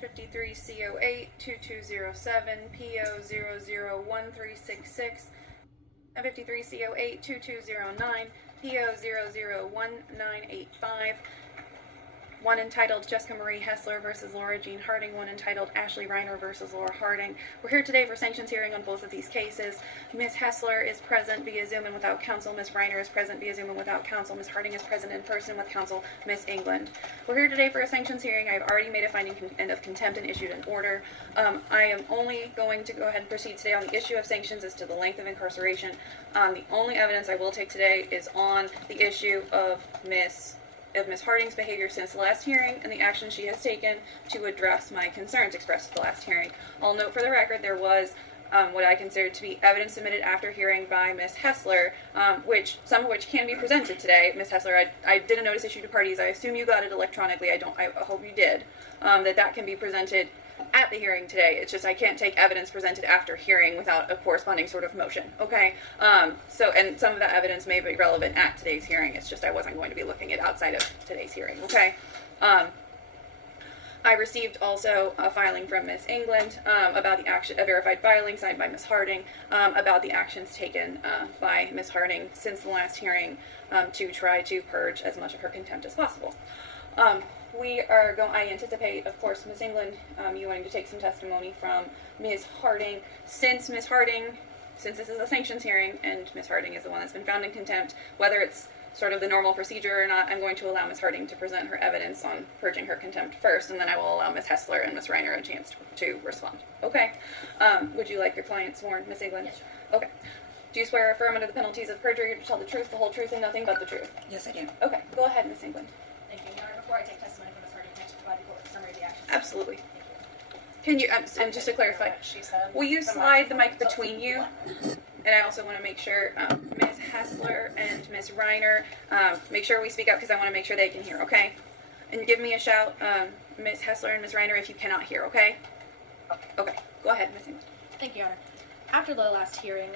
N53 CO8 2207 PO 001366, N53 CO8 2209 PO 001985. One entitled Jessica Marie Hessler versus Laura Jean Harding, one entitled Ashley Reiner versus Laura Harding. We're here today for sanctions hearing on both of these cases. Ms. Hessler is present via Zoom and without counsel. Ms. Reiner is present via Zoom and without counsel. Ms. Harding is present in person with counsel. Ms. England. We're here today for a sanctions hearing. I've already made a finding of contempt and issued an order. I am only going to go ahead and proceed today on the issue of sanctions as to the length of incarceration. The only evidence I will take today is on the issue of Ms. Harding's behavior since the last hearing and the action she has taken to address my concerns expressed at the last hearing. I'll note for the record there was what I consider to be evidence submitted after hearing by Ms. Hessler, some of which can be presented today. Ms. Hessler, I did a notice issued to parties. I assume you got it electronically. I hope you did. That can be presented at the hearing today. It's just I can't take evidence presented after hearing without a corresponding sort of motion, okay? And some of that evidence may be relevant at today's hearing. It's just I wasn't going to be looking at outside of today's hearing, okay? I received also a filing from Ms. England about the action, a verified filing signed by Ms. Harding about the actions taken by Ms. Harding since the last hearing to try to purge as much of her contempt as possible. I anticipate, of course, Ms. England, you wanting to take some testimony from Ms. Harding. Since this is a sanctions hearing and Ms. Harding is the one that's been found in contempt, whether it's sort of the normal procedure or not, I'm going to allow Ms. Harding to present her evidence on purging her contempt first, and then I will allow Ms. Hessler and Ms. Reiner a chance to respond. Okay? Would you like your client sworn, Ms. England? Yes, sure. Okay. Do you swear or affirm under the penalties of perjury to tell the truth, the whole truth, and nothing but the truth? Yes, I do. Okay. Go ahead, Ms. England. Thank you. Your Honor, before I take testimony from Ms. Harding, can I just provide the court with a summary of the actions? Absolutely. Thank you. Can you, and just to clarify, will you slide the mic between you? And I also want to make sure Ms. Hessler and Ms. Reiner, make sure we speak up because I want to make sure they can hear, okay? And give me a shout, Ms. Hessler and Ms. Reiner, if you cannot hear, okay? Okay, go ahead, Ms. England. Thank you, Your Honor. After the last hearing,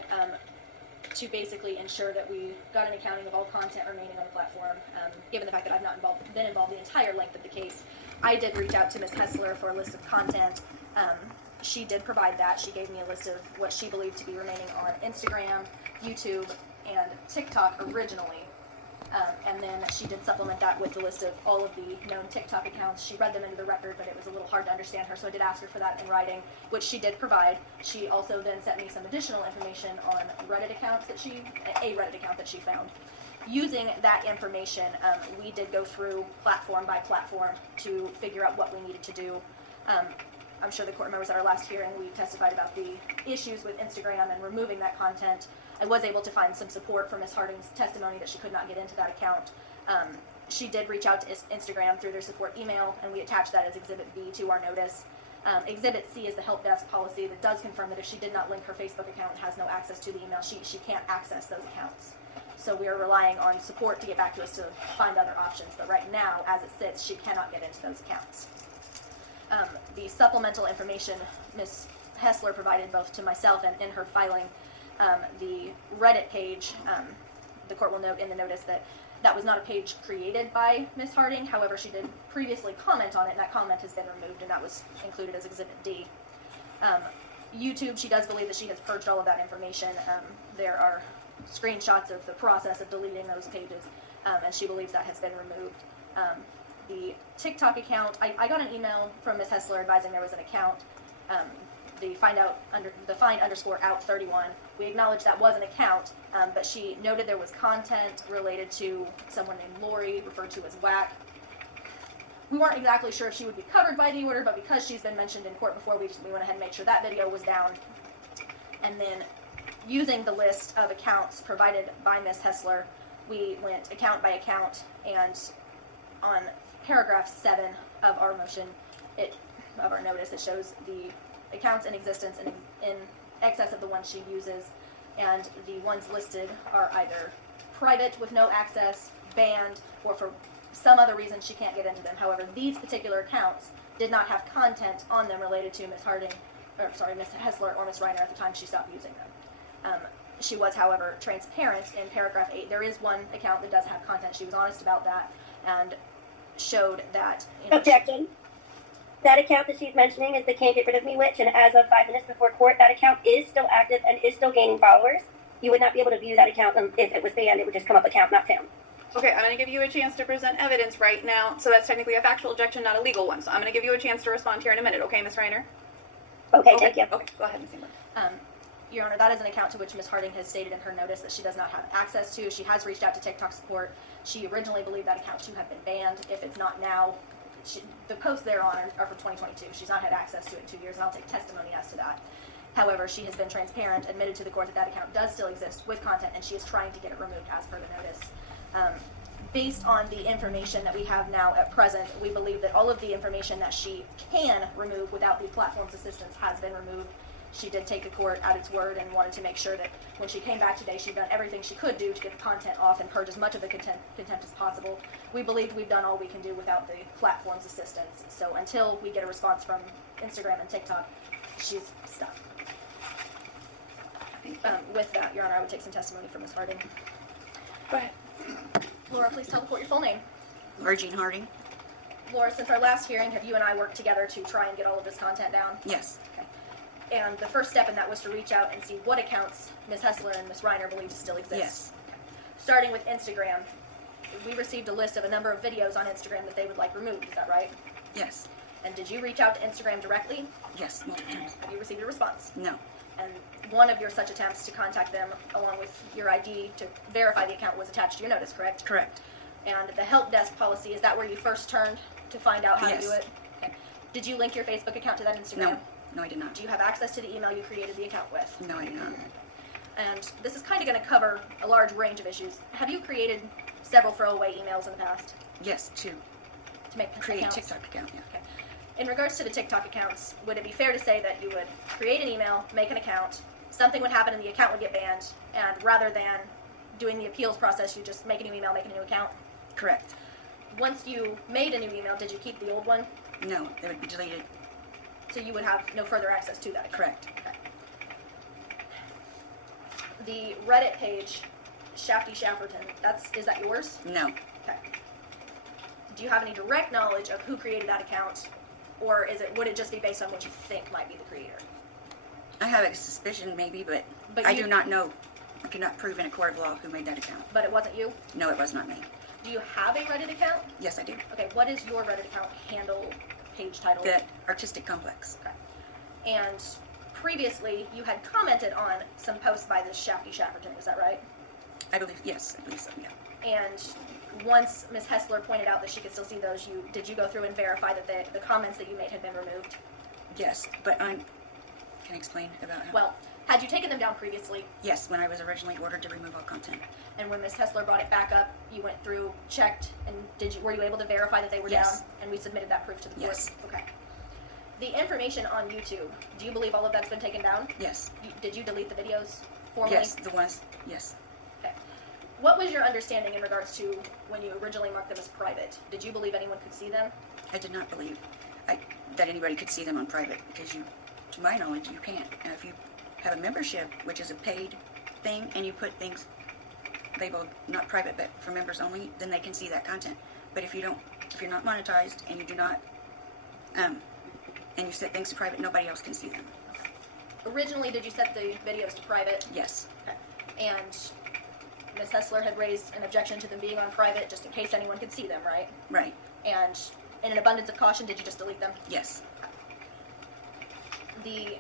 to basically ensure that we got an accounting of all content remaining on the platform, given the fact that I've not been involved the entire length of the case, I did reach out to Ms. Hessler for a list of content. She did provide that. She gave me a list of what she believed to be remaining on Instagram, YouTube, and TikTok originally. And then she did supplement that with the list of all of the known TikTok accounts. She read them into the record, but it was a little hard to understand her, so I did ask her for that in writing, which she did provide. She also then sent me some additional information on Reddit accounts a Reddit account that she found. Using that information, we did go through platform by platform to figure out what we needed to do. I'm sure the court members at our last hearing, we testified about the issues with Instagram and removing that content. I was able to find some support for Ms. Harding's testimony that she could not get into that account. She did reach out to Instagram through their support email, and we attached that as Exhibit B to our notice. Exhibit C is the help desk policy that does confirm that if she did not link her Facebook account and has no access to the email, she can't access those accounts. So we are relying on support to get back to us to find other options. But right now, as it sits, she cannot get into those accounts. The supplemental information Ms. Hessler provided both to myself and in her filing, the Reddit page, the court will note in the notice that that was not a page created by Ms. Harding. However, she did previously comment on it, and that comment has been removed, and that was included as Exhibit D. YouTube, she does believe that she has purged all of that information. There are screenshots of the process of deleting those pages, and she believes that has been removed. The TikTok account, I got an email from Ms. Hessler advising there was an account, the find _ out 31. We acknowledged that was an account, but she noted there was content related to someone named Lori, referred to as Whack. We weren't exactly sure if she would be covered by the order, but because she's been mentioned in court before, we went ahead and made sure that video was down. And then, using the list of accounts provided by Ms. Hessler, we went account by account, and on paragraph 7 of our motion, of our notice, it shows the accounts in existence in excess of the ones she uses, and the ones listed are either private with no access, banned, or for some other reason she can't get into them. However, these particular accounts did not have content on them related to Ms. Hessler or Ms. Reiner at the time she stopped using them. She was, however, transparent in paragraph 8. There is one account that does have content. She was honest about that and showed that. Objection. That account that she's mentioning is the Can't Get Rid of Me Witch, and as of 5 minutes before court, that account is still active and is still gaining followers. You would not be able to view that account if it was banned. It would just come up account not found. Okay, I'm going to give you a chance to present evidence right now. So that's technically a factual objection, not a legal one. So I'm going to give you a chance to respond here in a minute. Okay, Ms. Reiner? Okay, thank you. Okay, go ahead, Ms. Engler. Your Honor, that is an account to which Ms. Harding has stated in her notice that she does not have access to. She has reached out to TikTok support. She originally believed that account to have been banned. If it's not now, the posts thereon are for 2022. She's not had access to it in 2 years, and I'll take testimony as to that. However, she has been transparent, admitted to the court that that account does still exist with content, and she is trying to get it removed as per the notice. Based on the information that we have now at present, we believe that all of the information that she can remove without the platform's assistance has been removed. She did take the court at its word and wanted to make sure that when she came back today, she'd done everything she could do to get the content off and purge as much of the contempt as possible. We believe we've done all we can do without the platform's assistance. So until we get a response from Instagram and TikTok, she's stuck. With that, Your Honor, I would take some testimony from Ms. Harding. Go ahead. Laura, please tell the court your full name. Laura Jean Harding? Laura, since our last hearing, have you and I worked together to try and get all of this content down? Yes. Okay. And the first step in that was to reach out and see what accounts Ms. Hessler and Ms. Reiner believe to still exist. Yes. Okay. Starting with Instagram, we received a list of a number of videos on Instagram that they would like removed. Is that right? Yes. And did you reach out to Instagram directly? Yes, multiple times. Have you received a response? No. And one of your such attempts to contact them, along with your ID to verify the account, was attached to your notice, correct? Correct. And the help desk policy, is that where you first turned to find out how to do Yes. it? Okay. Did you link your Facebook account to that Instagram? No. No, I did not. Do you have access to the email you created the account with? No, I did not. And this is kind of going to cover a large range of issues. Have you created several throwaway emails in the past Yes, to to make create accounts? TikTok account, yeah. Okay. In regards to the TikTok accounts, would it be fair to say that you would create an email, make an account, something would happen and the account would get banned, and rather than doing the appeals process, you just make a new email, make a new account? Correct. Once you made a new email, did you keep the old one? No, it would be deleted. So you would have no further access to that account? Correct. Okay. The Reddit page, Shafty Shafferton, is that yours? No. Okay. Do you have any direct knowledge of who created that account, or would it just be based on what you think might be the creator? I have a suspicion maybe, but But I you- do not know. I cannot prove in a court of law who made that account. But it wasn't you? No, it was not me. Do you have a Reddit account? Yes, I do. Okay, what is your Reddit account handle, page title? The Artistic Complex. Okay. And previously, you had commented on some posts by this Shafty Shafferton, is that right? I believe, yes, I believe so, yeah. And once Ms. Hessler pointed out that she could still see those, did you go through and verify that the comments that you made had been removed? Yes, but can I explain about how? Well, had you taken them down previously, Yes, when I was originally ordered to remove all content. and when Ms. Hessler brought it back up, you went through, checked, and were you able to verify that they were Yes. down? And we submitted that proof to the court? Yes. Okay. The information on YouTube, do you believe all of that's been taken down? Yes. Did you delete the videos formally? Yes, the ones, yes. Okay. What was your understanding in regards to when you originally marked them as private? Did you believe anyone could see them? I did not believe that anybody could see them on private because to my knowledge, you can't. And if you have a membership, which is a paid thing, and you put things labeled not private but for members only, then they can see that content. But if you're not monetized and you do not, and you set things to private, nobody else can see them. Originally, did you set the videos to private? Yes. Okay. And Ms. Hessler had raised an objection to them being on private just in case anyone could see them, right? Right. And in an abundance of caution, did you just delete them? Yes. The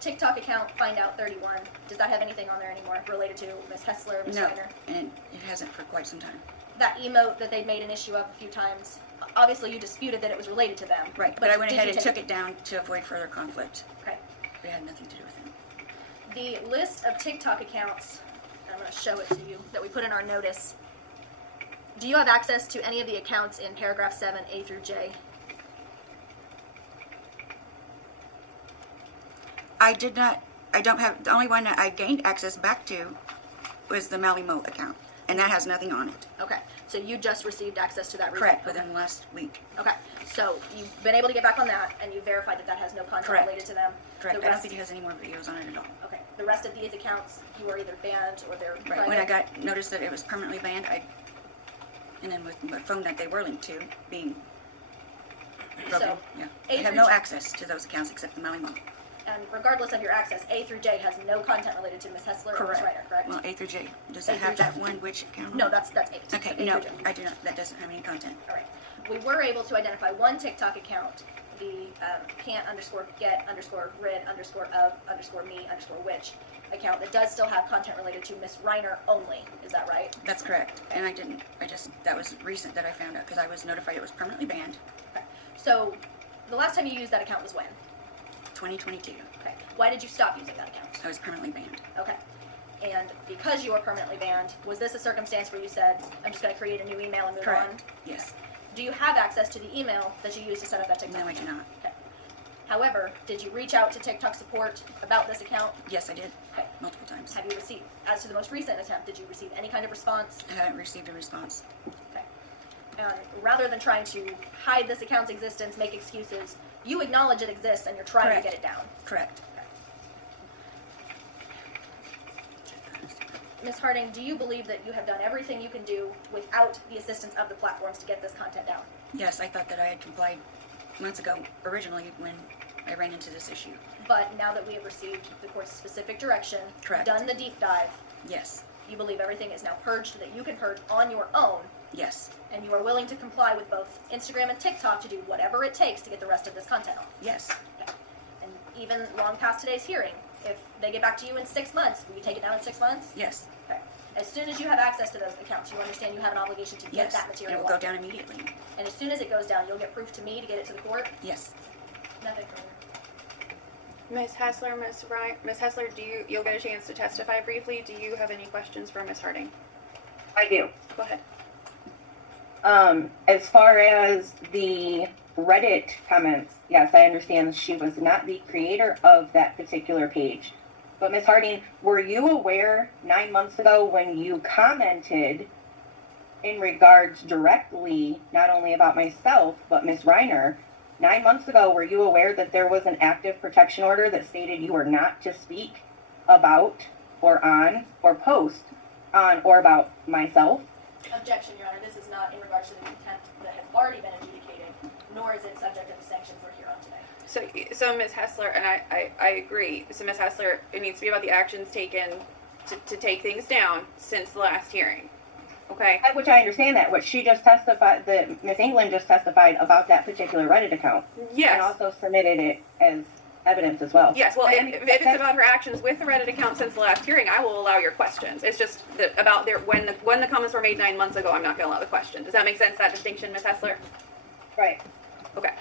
TikTok account, Find Out 31, does that have anything on there anymore related to Ms. Hessler, Ms. No, Reiner? and it hasn't for quite some time. That emote that they'd made an issue of a few times, obviously you disputed that it was related to them. Right, but I went did ahead you and take took it down to avoid further conflict. Okay. It had nothing to do with him. The list of TikTok accounts, I'm going to show it to you, that we put in our notice. Do you have access to any of the accounts in paragraph 7, A through J? I don't have, the only one that I gained access back to was the Malimo account, and that has nothing on it. Okay, so you just received access to that recently? Correct, within the last week. Okay, so you've been able to get back on that, and you verified that that has no content Correct. related to them? Correct, The I don't rest, think it has any more videos on it at all. okay, the rest of these accounts, you are either banned or they're Right, private? when I got noticed that it was permanently banned, and then with my phone that they were linked to being broken, So, yeah. A I have through no J- access to those accounts except the Maui Mall. And regardless of your access, A through J has no content related to Ms. Hessler or Ms. Ryder, correct? Well, A through J, does A it through have J. that one which account? No, that's A. Okay, A no, through J. I do not, that doesn't have any content. All right. We were able to identify one TikTok account, the can't_get_rid_of_me_witch account that does still have content related to Miss Reiner only. Is that right? That's correct, and that was recent that I found out, because I was notified it was permanently banned, Okay. So the last time you used that account was when? 2022. Okay. Why did you stop using that account? I was permanently banned. Okay. And because you were permanently banned, was this a circumstance where you said, I'm just going to create a new email and move on? Correct, yes. Do you have access to the email that you used to set up that TikTok No, I account? do not. Okay. However, did you reach out to TikTok support about this account? Yes, I did, Okay. multiple times. Have you received, as to the most recent attempt, did you receive any kind of response? I haven't received a response. Okay. Rather than trying to hide this account's existence, make excuses, you acknowledge it exists and you're trying Correct. to get it down. Correct. Ms. Harding, do you believe that you have done everything you can do without the assistance of the platforms to get this content down? Yes, I thought that I had complied months ago, originally, when I ran into this issue. But now that we have received the court's specific direction, Correct. done the deep dive, Yes, you believe everything is now purged that you can purge on your own, yes, and you are willing to comply with both Instagram and TikTok to do whatever it takes to get the rest of this content off. yes, Okay. And even long past today's hearing, if they get back to you in 6 months, will you take it down in 6 months? yes, Okay. As soon as you have access to those accounts, you understand you have an obligation to get yes. that And it material will go off. down immediately. And as soon as it goes down, you'll get proof to me to get it to the court. Yes. Nothing further. Ms. Hessler, Ms. Hessler, you'll get a chance to testify briefly. Do you have any questions for Ms. Harding? I do. Go ahead. As far as the Reddit comments, yes, I understand she was not the creator of that particular page. But Ms. Harding, were you aware 9 months ago when you commented in regards directly, not only about myself, but Ms. Reiner, 9 months ago, were you aware that there was an active protection order that stated you were not to speak about or on or post on or about myself? Objection, Your Honor. This is not in regards to the contempt that has already been adjudicated, nor is it subject of the sanctions we're here on today. So Ms. Hessler, and I agree. So Ms. Hessler, it needs to be about the actions taken to take things down since the last hearing. Okay? Which I understand that. What she just testified, that Miss England just testified about that particular Reddit account. Yes. And also submitted it as evidence as well. Yes, well, I if it's about her actions with the Reddit account since the last hearing, I will allow your questions. It's just that about when the comments were made 9 months ago, I'm not going to allow the question. Does that make sense, that distinction, Ms. Hessler? Right. Okay.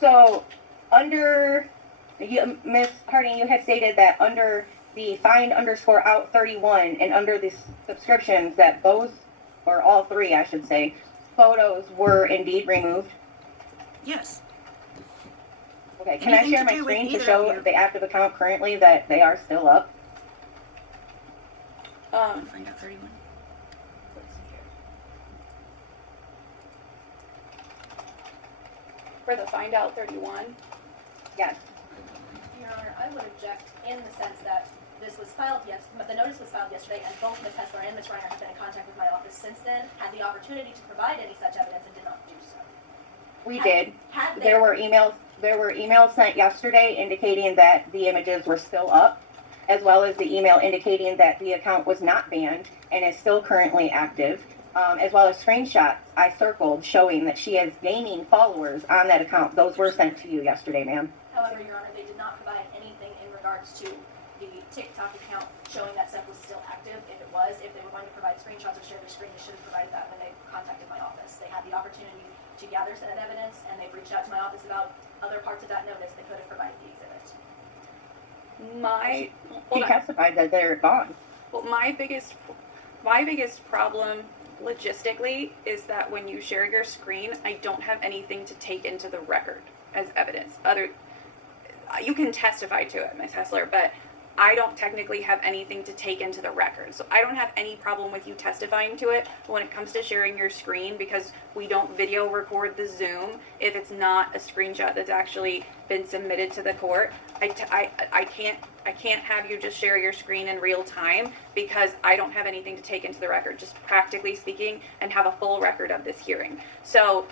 So, under, Miss Harding, you had stated that under the find_out31 and under the subscriptions that those, or all three, I should say, photos were indeed removed. Yes. Okay, can I Anything share to my do with screen to either show of you. the active account currently that they are still up? I'll find out 31. For the Find Out 31. Yes. Your Honor, I would object in the sense that this was filed the notice was filed yesterday, and both Ms. Hessler and Ms. Reiner have been in contact with my office since then, had the opportunity to provide any such evidence, and did not do so. We did. Had they, There were emails sent yesterday indicating that the images were still up, as well as the email indicating that the account was not banned and is still currently active, as well as screenshots I circled showing that she is gaining followers on that account. Those were sent to you yesterday, ma'am. However, Your Honor, they did not provide anything in regards to the TikTok account showing that stuff was still active. If they were going to provide screenshots or share their screen, they should have provided that when they contacted my office. They had the opportunity to gather said evidence, and they've reached out to my office about other parts of that notice. They could have provided the exhibit. She testified that they're gone. Well, my biggest problem logistically is that when you share your screen, I don't have anything to take into the record as evidence. You can testify to it, Ms. Hessler, but I don't technically have anything to take into the record. So I don't have any problem with you testifying to it when it comes to sharing your screen, because we don't video record the Zoom if it's not a screenshot that's actually been submitted to the court. I can't have you just share your screen in real time because I don't have anything to take into the record, just practically speaking, and have a full record of this hearing. So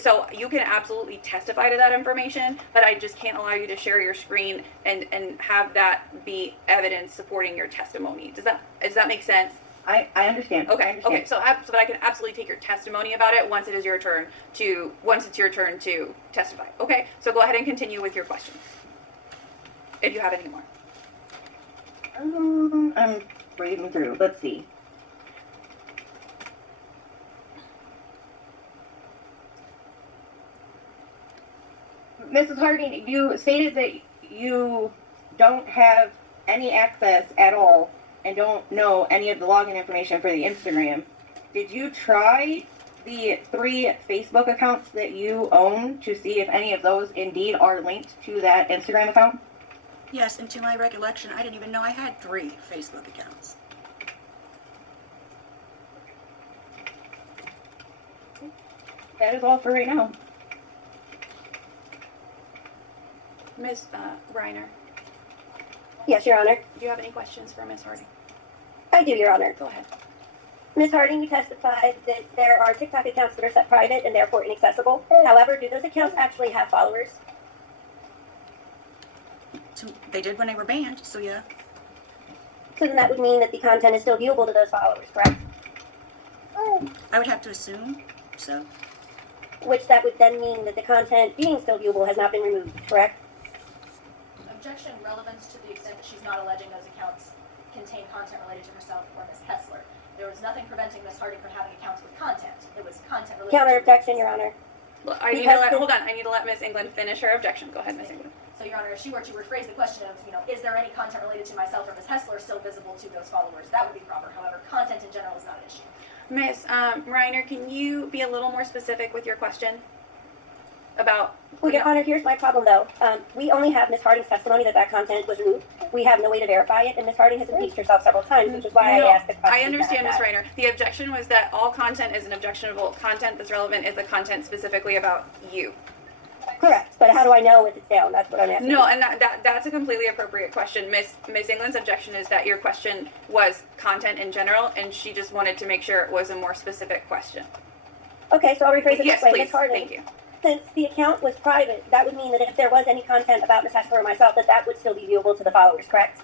So you can absolutely testify to that information, but I just can't allow you to share your screen and have that be evidence supporting your testimony. Does that make sense? I understand. I Okay. understand. Okay. So, but I can absolutely take your testimony about it once it's your turn to testify. Okay. So go ahead and continue with your questions, if you have any more. I'm reading through. Let's see. Mrs. Harding, you stated that you don't have any access at all and don't know any of the login information for the Instagram. Did you try the 3 Facebook accounts that you own to see if any of those indeed are linked to that Instagram account? Yes, and to my recollection, I didn't even know I had 3 Facebook accounts. That is all for right now. Ms. Reiner, Yes, Your Honor. do you have any questions for Ms. Harding? I do, Your Honor. Go ahead. Ms. Harding, you testified that there are TikTok accounts that are set private and therefore inaccessible. However, do those accounts actually have followers? They did when they were banned, so yeah. So then that would mean that the content is still viewable to those followers, correct? I would have to assume so. Which that would then mean that the content being still viewable has not been removed, correct? Objection relevance to the extent that she's not alleging those accounts contain content related to herself or Ms. Hessler. There was nothing preventing Ms. Harding from having accounts with content. It was content related Counter to objection, Your Honor. Look, Because hold on. I need to let Ms. England finish her objection. Go ahead, Ms. England. So, Your Honor, if she were to rephrase the question of, is there any content related to myself or Ms. Hessler still visible to those followers, that would be proper. However, content in general is not an issue. Ms. Reiner, can you be a little more specific with your question about? Well, Your Honor, here's my problem, though. We only have Ms. Harding's testimony that content was removed. We have no way to verify it, and Ms. Harding has impeached herself several times, which is why No, I asked the question. I understand, Ms. that. Reiner. The objection was that all content is an objectionable content that's relevant is the content specifically about you. Correct, but how do I know if it's down? That's what I'm asking. No, and that's a completely appropriate question. Miss England's objection is that your question was content in general, and she just wanted to make sure it was a more specific question. Okay, so I'll rephrase it Yes, this way. please. Ms. Harding, Thank you. since the account was private, that would mean that if there was any content about Ms. Hessler or myself, that would still be viewable to the followers, correct?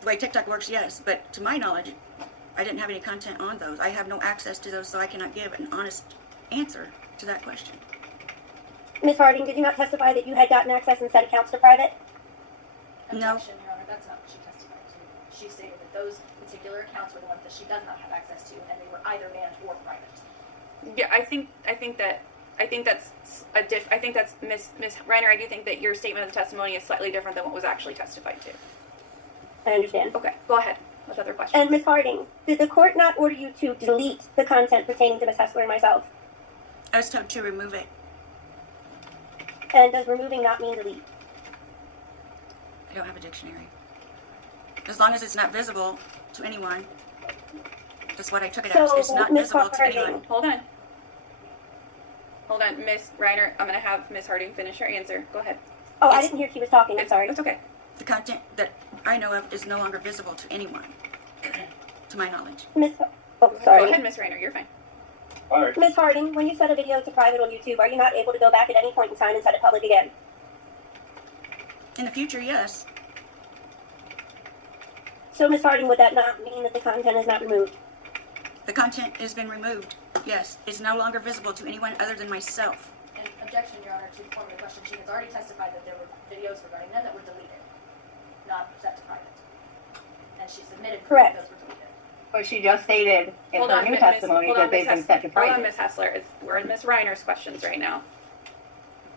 The way TikTok works, yes, but to my knowledge, I didn't have any content on those. I have no access to those, so I cannot give an honest answer to that question. Ms. Harding, did you not testify that you had gotten access and set accounts to private? No. Objection, Your Honor, that's not what she testified to. She stated that those particular accounts were the ones that she does not have access to, and they were either banned or private. Yeah, I think that's Miss Reiner. I do think that your statement of the testimony is slightly different than what was actually testified to. I understand. Okay, go ahead with other questions. And Ms. Harding, did the court not order you to delete the content pertaining to Ms. Hessler and myself? I was told to remove it. And does removing not mean delete? I don't have a dictionary. As long as it's not visible to anyone. That's what I took it as. So, It's not Ms. visible to Harding, anyone. Hold on, Miss Reiner. I'm gonna have Miss Harding finish her answer. Go ahead. Oh, I It's- didn't hear she was talking. I'm sorry. It's okay. The content that I know of is no longer visible to anyone, to my knowledge. Oh, Go sorry. ahead, Miss Reiner. You're fine. Ms. Harding, when you set a video to private on YouTube, are you not able to go back at any point in time and set it public again? In the future, yes. So, Ms. Harding, would that not mean that the content is not removed? The content has been removed. Yes. It's no longer visible to anyone other than myself. And objection, Your Honor, to the form of the question, she has already testified that there were videos regarding them that were deleted, not set to private. And she submitted proof Correct. that those were deleted. But she just stated in her new testimony that they've been set to Hold on, private. Miss Hessler. We're in Miss Reiner's questions right now.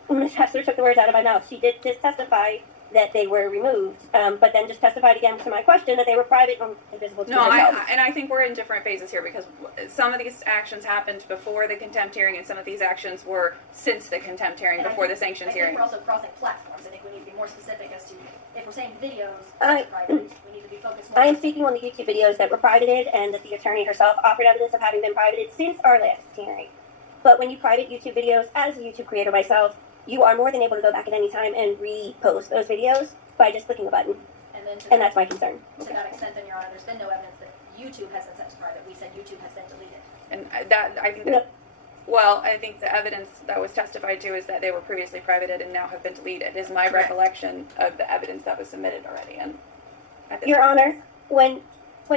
Ms. Hessler took the words out of my mouth. She did just testify that they were removed, but then just testified again to my question that they were private and invisible to No, myself. I think we're in different phases here because some of these actions happened before the contempt hearing, and some of these actions were since the contempt hearing, And I before the think- sanctions I think hearing. we're also crossing platforms. I think we need to be more specific as to, if we're saying videos I- set to private, we need to be focused more. I am speaking on the YouTube videos that were privated and that the attorney herself offered evidence of having been privated since our last hearing. But when you private YouTube videos, as a YouTube creator myself, you are more than able to go back at any time and repost those videos by just clicking a button. And then to And that's my concern. that extent, then, Your Honor, there's been no evidence that YouTube has been set to private. We said YouTube has been deleted. And I think that, Yep. well, I think the evidence that was testified to is that they were previously privated and now have been deleted, is my Correct. recollection of the evidence that was submitted already. And at this Your point- Honor, when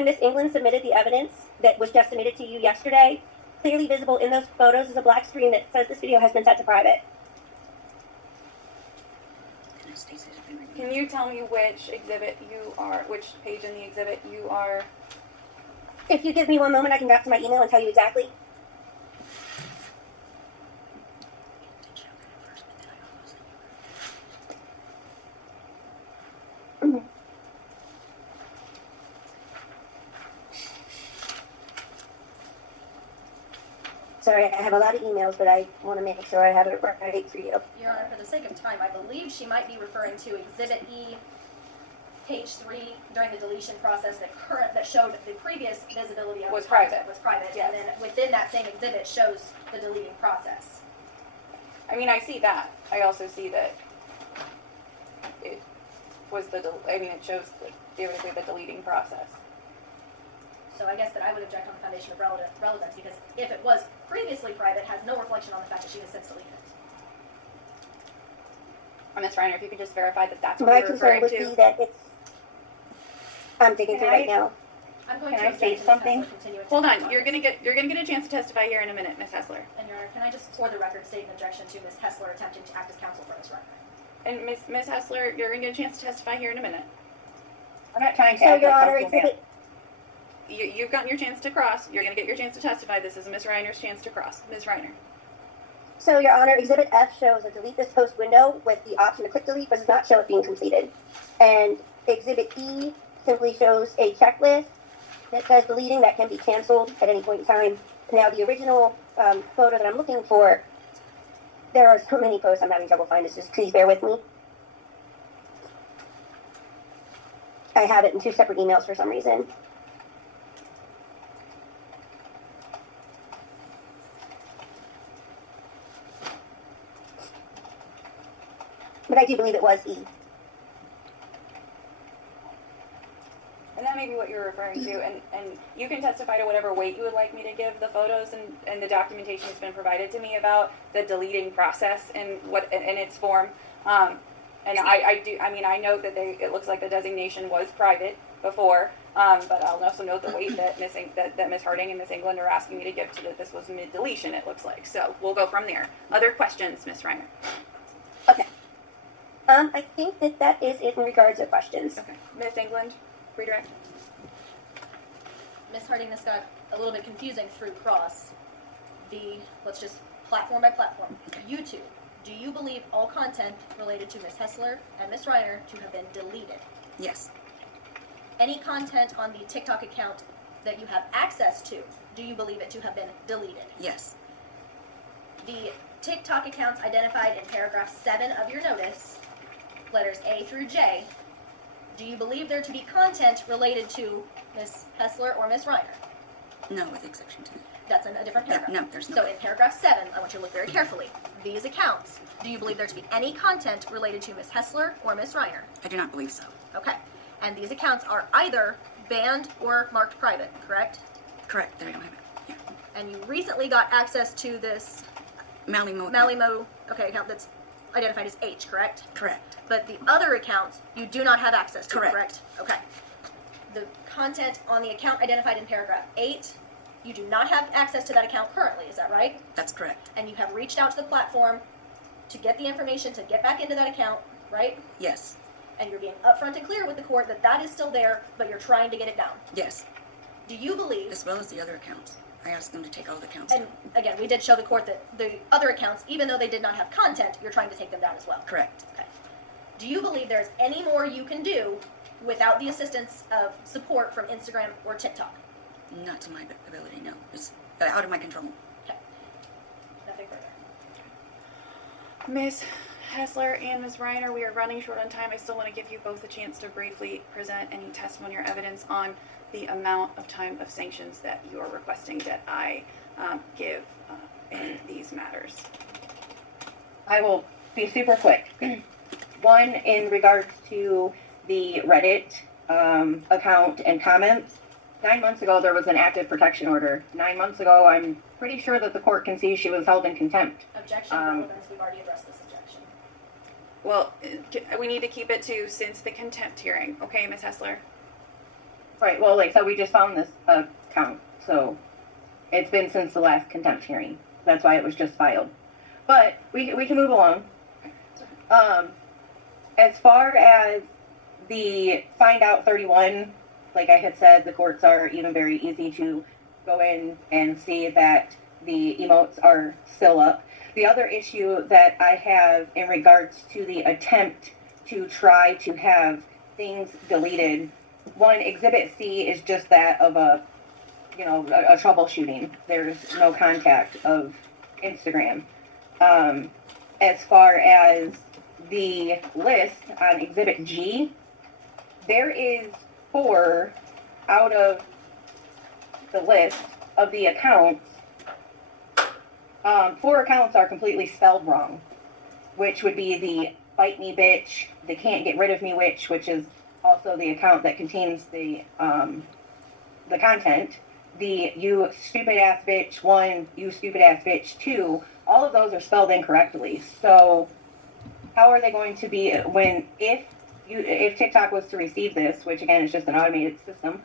Miss England submitted the evidence that was just submitted to you yesterday, clearly visible in those photos is a black screen that says this video has been set to private. Can you tell me which exhibit you are, which page in the exhibit you are? If you give me one moment, I can go back to my email and tell you exactly. Sorry, I have a lot of emails, but I want to make sure I have it right for you. Your Honor, for the sake of time, I believe she might be referring to Exhibit E, page 3, during the deletion process that showed the previous visibility of Was the content private. was private, Yes. and then within that same exhibit shows the deleting process. I mean, I see that. I also see that it was it shows theoretically the deleting process. So I guess that I would object on the foundation of relevance, because if it was previously private, it has no reflection on the fact that she has since deleted it. Ms. Reiner, if you could just verify that that's what My you're concern referring would to. be that it's. I'm digging through right now. I'm going Can to I object say to Ms. something? Hessler continuing to Hold talk on, you're this. gonna get a chance to testify here in a minute, Ms. Hessler. And Your Honor, can I just, for the record, state an objection to Ms. Hessler attempting to act as counsel for Ms. Reiner? And Ms. Hessler, you're gonna get a chance to testify here in a minute. I'm not trying to So, act Your like Honor, something else. exhibit. You've gotten your chance to cross. You're gonna get your chance to testify. This is Ms. Reiner's chance to cross. Ms. Reiner. So, Your Honor, Exhibit F shows a delete this post window with the option to click delete, but does not show it being completed. And Exhibit E simply shows a checklist that says deleting that can be canceled at any point in time. Now, the original photo that I'm looking for, there are so many posts I'm having trouble finding. So just please bear with me. I have it in 2 separate emails for some reason. But I do believe it was E. And that may be what you're referring to, and you can testify to whatever weight you would like me to give the photos and the documentation that's been provided to me about the deleting process and in its form. And I know that it looks like the designation was private before, but I'll also note the weight that Ms. Harding and Ms. England are asking me to give to that this was mid-deletion, it looks like. So we'll go from there. Other questions, Ms. Reiner? Okay. I think that is it in regards to questions. Okay. Ms. England, redirect. Ms. Harding, this got a little bit confusing through cross. Let's just platform by platform. YouTube, do you believe all content related to Ms. Hessler and Ms. Reiner to have been deleted? Yes, Any content on the TikTok account that you have access to, do you believe it to have been deleted? yes, The TikTok accounts identified in paragraph 7 of your notice, letters A through J, do you believe there to be content related to Ms. Hessler or Ms. Reiner? no, with exception to, That's in a different yeah, paragraph. no, there's no. So in paragraph 7, I want you to look very carefully. These accounts, do you believe there to be any content related to Ms. Hessler or Ms. Reiner? I do not believe so. Okay. And these accounts are either banned or marked private, correct? Correct, that I don't have it. Yeah. And you recently got access to this Malimo. Malimo, account that's identified as H, correct? Correct, But the other accounts you do not have access to, Correct. Okay. The content on the account identified in paragraph 8, you do not have access to that account currently, is that right? that's correct. And you have reached out to the platform to get the information to get back into that account, right? Yes, And you're being upfront and clear with the court that that is still there, but you're trying to get it down. yes, Do you believe, as well as the other accounts. I asked them to take all the accounts and down. again, we did show the court that the other accounts, even though they did not have content, you're trying to take them down as well. Correct. Okay. Do you believe there's any more you can do without the assistance of support from Instagram or TikTok? Not to my ability, no. It's out of my control. Okay. Nothing further. Ms. Hessler and Ms. Reiner, we are running short on time. I still want to give you both a chance to briefly present any testimony or evidence on the amount of time of sanctions that you are requesting that I give in these matters. I will be super quick. One, in regards to the Reddit account and comments, 9 months ago, there was an active protection order. 9 months ago, I'm pretty sure that the court can see she was held in contempt. Objection, relevance, we've already addressed this objection. Well, we need to keep it to since the contempt hearing. Okay, Ms. Hessler? Right, well, like, so we just found this account, so it's been since the last contempt hearing. That's why it was just filed. But we can move along. As far as the find out 31, like I had said, the courts are even very easy to go in and see that the emotes are still up. The other issue that I have in regards to the attempt to try to have things deleted, one, Exhibit C is just that of a troubleshooting. There's no contact of Instagram. As far as the list on Exhibit G, there is 4 out of the list of the accounts. 4 accounts are completely spelled wrong, which would be the Bite Me Bitch, the Can't Get Rid of Me Witch, which is also the account that contains the content. The You Stupid Ass Bitch 1, You Stupid Ass Bitch 2, all of those are spelled incorrectly. So how are they going to be if TikTok was to receive this, which again is just an automated system,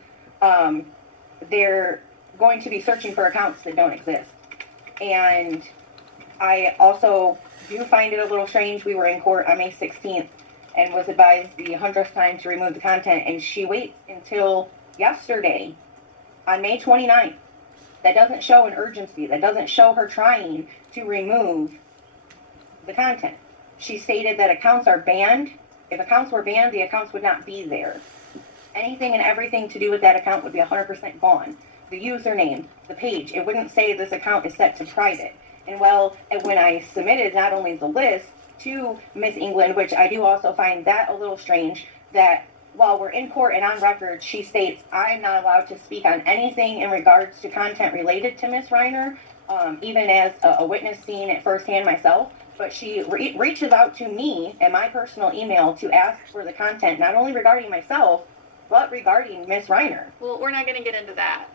they're going to be searching for accounts that don't exist. And I also do find it a little strange. We were in court on May 16th and was advised the 100th time to remove the content, and she waits until yesterday on May 29th. That doesn't show an urgency. That doesn't show her trying to remove the content. She stated that accounts are banned. If accounts were banned, the accounts would not be there. Anything and everything to do with that account would be 100% gone. The username, the page, it wouldn't say this account is set to private. And when I submitted not only the list to Miss England, which I do also find that a little strange, that while we're in court and on record, she states, I'm not allowed to speak on anything in regards to content related to Miss Reiner, even as a witness seeing it firsthand myself. But she reaches out to me in my personal email to ask for the content, not only regarding myself, but regarding Miss Reiner. Well, we're not going to get into that.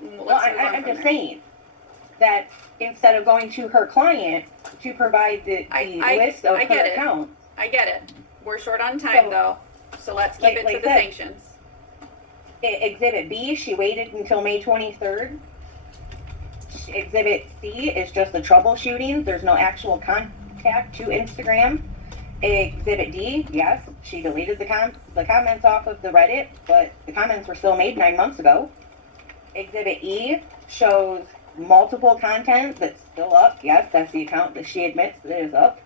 I'm just saying that instead of going to her client to provide the list of her accounts. I get it. We're short on time, though, so let's keep it to the sanctions. Exhibit B, she waited until May 23rd. Exhibit C is just the troubleshooting. There's no actual contact to Instagram. Exhibit D, yes, she deleted the comments off of the Reddit, but the comments were still made 9 months ago. Exhibit E shows multiple content that's still up. Yes, that's the account that she admits that is up.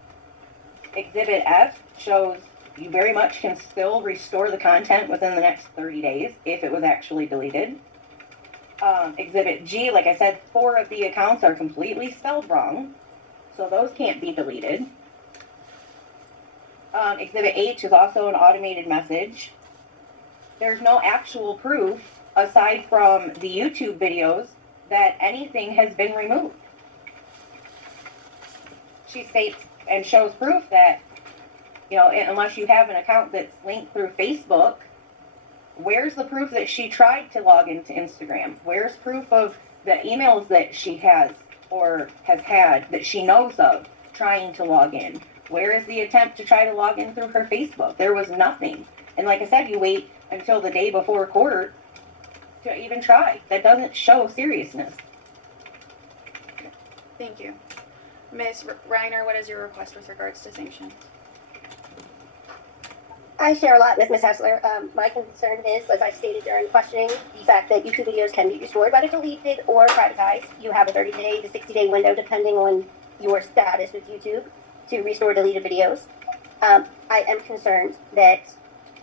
Exhibit F shows you very much can still restore the content within the next 30 days if it was actually deleted. Exhibit G, like I said, 4 of the accounts are completely spelled wrong, so those can't be deleted. Exhibit H is also an automated message. There's no actual proof, aside from the YouTube videos, that anything has been removed. She states and shows proof that, unless you have an account that's linked through Facebook, where's the proof that she tried to log into Instagram? Where's proof of the emails that she has or has had that she knows of trying to log in? Where is the attempt to try to log in through her Facebook? There was nothing. And like I said, you wait until the day before court to even try. That doesn't show seriousness. Thank you. Ms. Reiner, what is your request with regards to sanctions? I share a lot with Ms. Hessler. My concern is, as I stated during questioning, the fact that YouTube videos can be restored, whether deleted or privatized. You have a 30-day to 60-day window, depending on your status with YouTube, to restore deleted videos. I am concerned that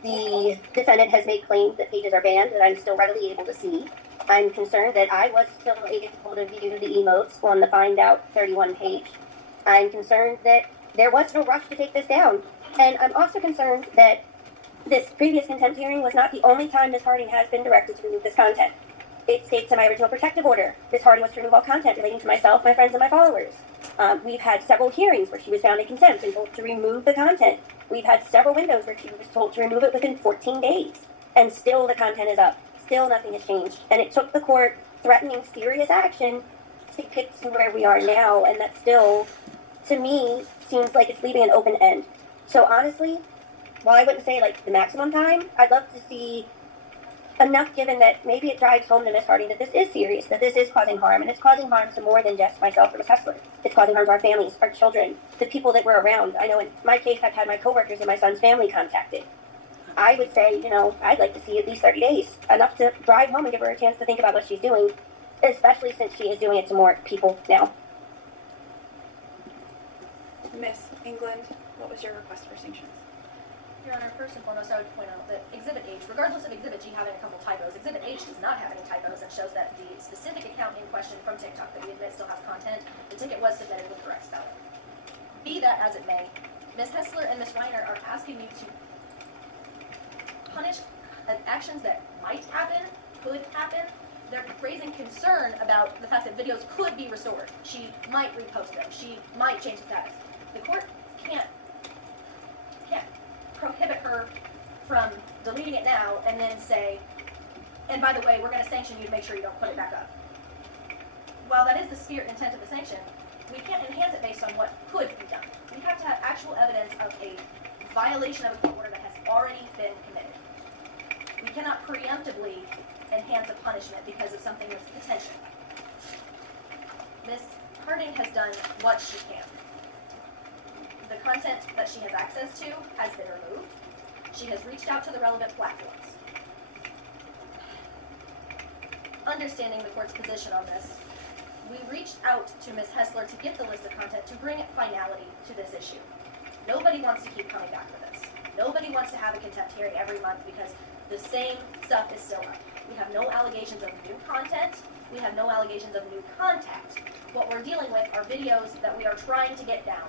the defendant has made claims that pages are banned that I'm still readily able to see. I'm concerned that I was still able to view the emotes on the Find Out 31 page. I'm concerned that there was no rush to take this down. And I'm also concerned that this previous contempt hearing was not the only time Ms. Harding has been directed to remove this content. It states in my original protective order, Ms. Harding was to remove all content relating to myself, my friends, and my followers. We've had several hearings where she was found in contempt and told to remove the content. We've had several windows where she was told to remove it within 14 days. And still the content is up. still nothing has changed. And it took the court threatening serious action to get to where we are now, and that still, to me, seems like it's leaving an open end. So honestly, while I wouldn't say like the maximum time, I'd love to see enough given that maybe it drives home to Miss Harding that this is serious, that this is causing harm, and it's causing harm to more than just myself or Miss Hessler. It's causing harm to our families, our children, the people that we're around. I know in my case, I've had my coworkers and my son's family contacted. I would say, I'd like to see at least 30 days, enough to drive home and give her a chance to think about what she's doing, especially since she is doing it to more people now. Miss England, what was your request for sanctions? Your Honor, first and foremost, I would point out that Exhibit H, regardless of Exhibit G having a couple typos, Exhibit H does not have any typos and shows that the specific account in question from TikTok that we admit still has content, the ticket was submitted with correct spelling. Be that as it may, Ms. Hessler and Ms. Reiner are asking you to punish actions that might happen, could happen. They're raising concern about the fact that videos could be restored. She might repost them. She might change the status. The court can't prohibit her from deleting it now and then say, and by the way, we're going to sanction you to make sure you don't put it back up. While that is the spirit and intent of the sanction, we can't enhance it based on what could be done. We have to have actual evidence of a violation of a court order that has already been committed. We cannot preemptively enhance a punishment because of something with potential. Ms. Harding has done what she can. The content that she has access to has been removed. She has reached out to the relevant platforms. Understanding the court's position on this, we reached out to Ms. Hessler to get the list of content to bring finality to this issue. Nobody wants to keep coming back for this. Nobody wants to have a contempt hearing every month because the same stuff is still up. We have no allegations of new content. We have no allegations of new contact. What we're dealing with are videos that we are trying to get down,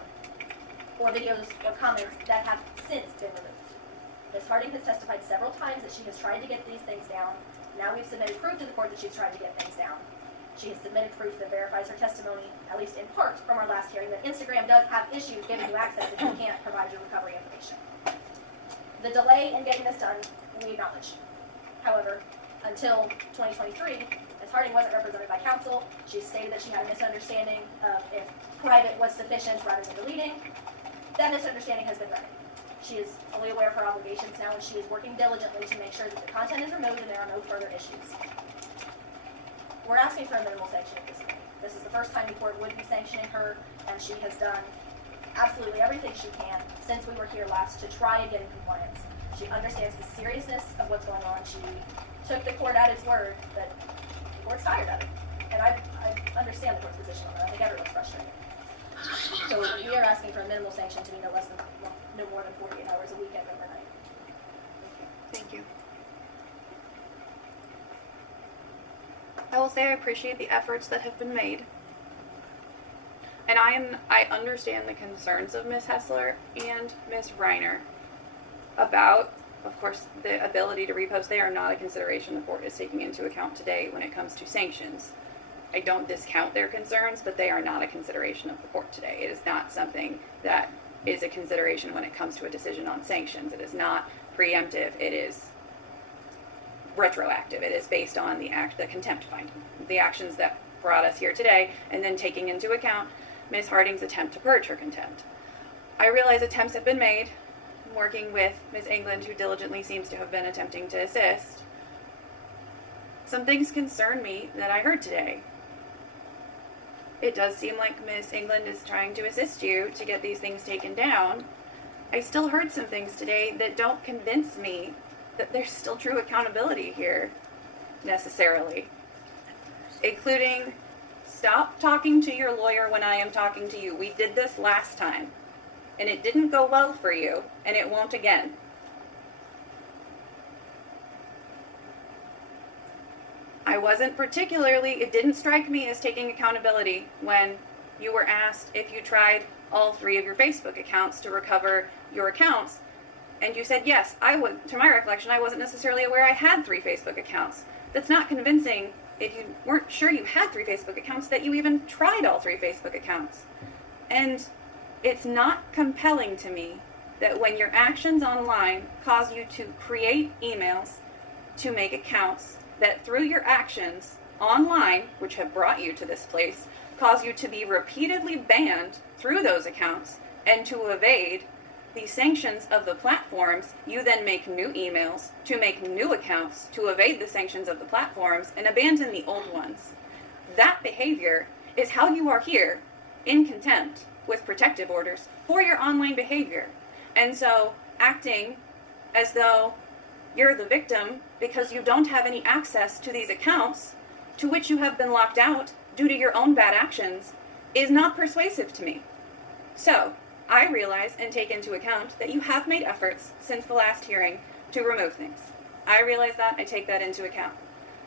or videos or comments that have since been removed. Ms. Harding has testified several times that she has tried to get these things down. Now we've submitted proof to the court that she's tried to get things down. She has submitted proof that verifies her testimony, at least in part from our last hearing, that Instagram does have issues giving you access if you can't provide your recovery information. The delay in getting this done, we acknowledge. However, until 2023, Ms. Harding wasn't represented by counsel. She stated that she had a misunderstanding of if private was sufficient rather than deleting. That misunderstanding has been remedied. She is fully aware of her obligations now, and she is working diligently to make sure that the content is removed and there are no further issues. We're asking for a minimal sanction at this point. This is the first time the court would be sanctioning her, and she has done absolutely everything she can since we were here last to try and get in compliance. She understands the seriousness of what's going on. She took the court at its word, but the court's tired of it. And I understand the court's position on that. I think everyone's frustrated. So we are asking for a minimal sanction to be no more than 48 hours a week and overnight. Thank you. I will say I appreciate the efforts that have been made. And I understand the concerns of Ms. Hessler and Ms. Reiner about, of course, the ability to repost. They are not a consideration the court is taking into account today when it comes to sanctions. I don't discount their concerns, but they are not a consideration of the court today. It is not something that is a consideration when it comes to a decision on sanctions. It is not preemptive. It is retroactive. It is based on the contempt finding, the actions that brought us here today, and then taking into account Ms. Harding's attempt to purge her contempt. I realize attempts have been made. I'm working with Ms. England, who diligently seems to have been attempting to assist. Some things concern me that I heard today. It does seem like Ms. England is trying to assist you to get these things taken down. I still heard some things today that don't convince me that there's still true accountability here, necessarily. Including, stop talking to your lawyer when I am talking to you. We did this last time, and it didn't go well for you, and it won't again. It didn't strike me as taking accountability when you were asked if you tried all 3 of your Facebook accounts to recover your accounts, and you said yes. To my recollection, I wasn't necessarily aware I had 3 Facebook accounts. That's not convincing if you weren't sure you had 3 Facebook accounts that you even tried all 3 Facebook accounts. And it's not compelling to me that when your actions online cause you to create emails, to make accounts, that through your actions online, which have brought you to this place, cause you to be repeatedly banned through those accounts, and to evade the sanctions of the platforms, you then make new emails to make new accounts to evade the sanctions of the platforms and abandon the old ones. That behavior is how you are here in contempt with protective orders for your online behavior. And so acting as though you're the victim because you don't have any access to these accounts to which you have been locked out due to your own bad actions is not persuasive to me. So, I realize and take into account that you have made efforts since the last hearing to remove things. I realize that, I take that into account.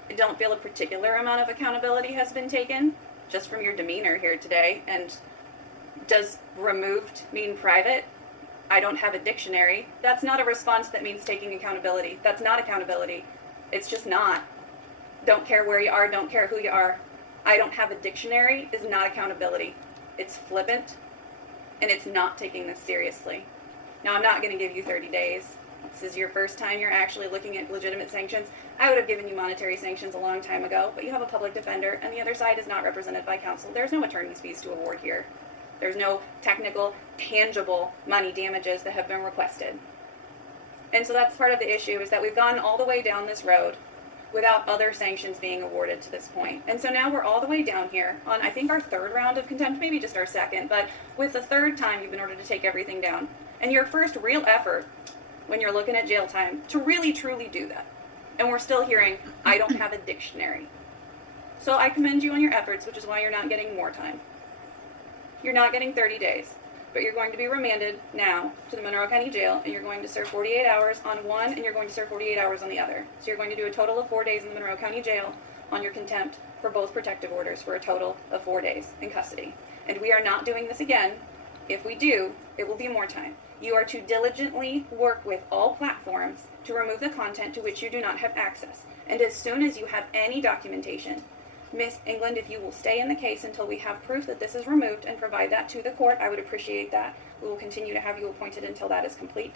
I don't feel a particular amount of accountability has been taken, just from your demeanor here today. And does removed mean private? I don't have a dictionary. That's not a response that means taking accountability. That's not accountability. It's just not. Don't care where you are, don't care who you are. I don't have a dictionary is not accountability. It's flippant, and it's not taking this seriously. Now, I'm not going to give you 30 days. This is your first time you're actually looking at legitimate sanctions. I would have given you monetary sanctions a long time ago, but you have a public defender, and the other side is not represented by counsel. There's no attorney's fees to award here. There's no technical, tangible money damages that have been requested. And so that's part of the issue, is that we've gone all the way down this road without other sanctions being awarded to this point. And so now we're all the way down here on, I think, our third round of contempt, maybe just our second, but with the third time you've been ordered to take everything down. And your first real effort, when you're looking at jail time, to really truly do that. And we're still hearing, I don't have a dictionary. So I commend you on your efforts, which is why you're not getting more time. You're not getting 30 days. But you're going to be remanded now to the Monroe County Jail, and you're going to serve 48 hours on one, and you're going to serve 48 hours on the other. So you're going to do a total of 4 days in the Monroe County Jail on your contempt for both protective orders for a total of 4 days in custody. And we are not doing this again. If we do, it will be more time. You are to diligently work with all platforms to remove the content to which you do not have access. And as soon as you have any documentation, Miss England, if you will stay in the case until we have proof that this is removed and provide that to the court, I would appreciate that. We will continue to have you appointed until that is complete.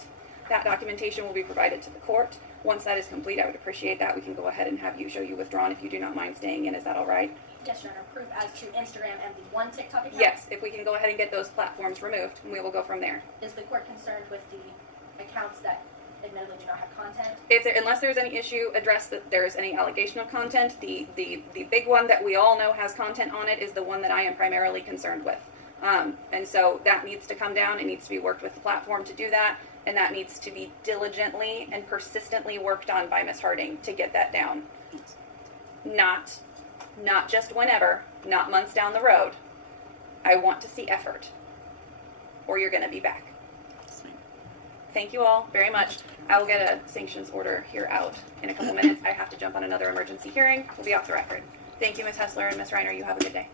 That documentation will be provided to the court. Once that is complete, I would appreciate that. We can go ahead and have you show you withdrawn if you do not mind staying in. Is that all right? Yes, Your Honor. Proof as to Instagram and the one TikTok account? Yes, if we can go ahead and get those platforms removed, and we will go from there. Is the court concerned with the accounts that admittedly do not have content? Unless there's any issue addressed that there's any allegation of content, the big one that we all know has content on it is the one that I am primarily concerned with. And so that needs to come down. It needs to be worked with the platform to do that, and that needs to be diligently and persistently worked on by Ms. Harding to get that down. Not just whenever, not months down the road. I want to see effort, or you're going to be back. Thank you all very much. I will get a sanctions order here out in a couple minutes. I have to jump on another emergency hearing. We'll be off the record. Thank you, Ms. Hessler and Ms. Reiner. You have a good day.